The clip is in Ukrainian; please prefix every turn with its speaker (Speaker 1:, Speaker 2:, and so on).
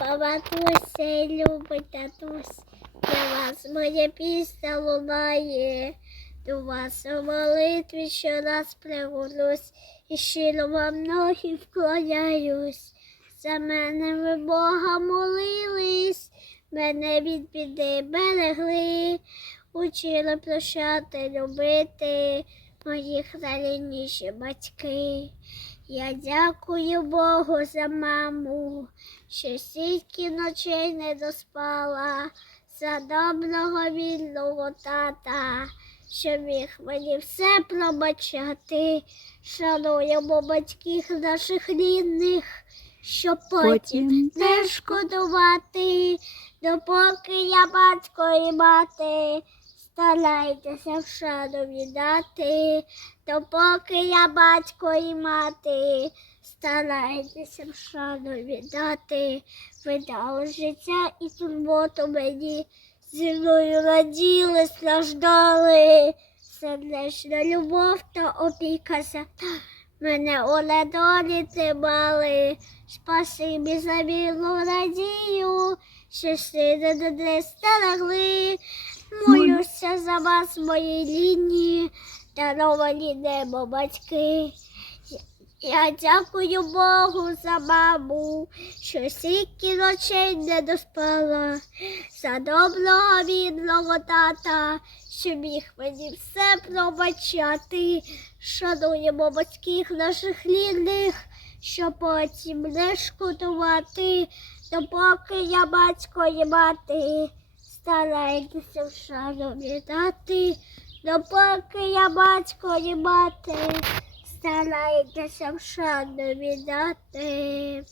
Speaker 1: Матуся, любить татусь, для вас моя пісня лунає, до вас у молитві щораз пригорнусь, і щиро вам ноги вклоняюсь. За мене ви Бога молились, мене від біди берегли, учили прощати, любити моїх найрідніші батьки. Я дякую Богу за маму, що стільки ночей не доспала, за доброго вільного тата, що міг мені все пробачати. Шануємо батьків наших рідних, щоб потім
Speaker 2: Потім
Speaker 1: не шкодувати, допоки я батько і мати. Старайтеся в шану віддати, допоки я батько і мати, старайтеся в шану віддати, ви життя і турботу мені, зі мною раділи, страждали, сердечна любов та опіка за мене у недолі тримали, спасибі за вірну надію, що сини не стерегли. Молюся за вас, мої рідні, даровані небо батьки. Я дякую Богу за маму, що стільки ночей не доспала, за доброго відного тата, що міг мені все пробачати. Шануємо батьків наших рідних, щоб потім не шкодувати, допоки я батько і мати. Старайтеся в шану віддати, допоки я батько і мати, старайтеся в шану віддати.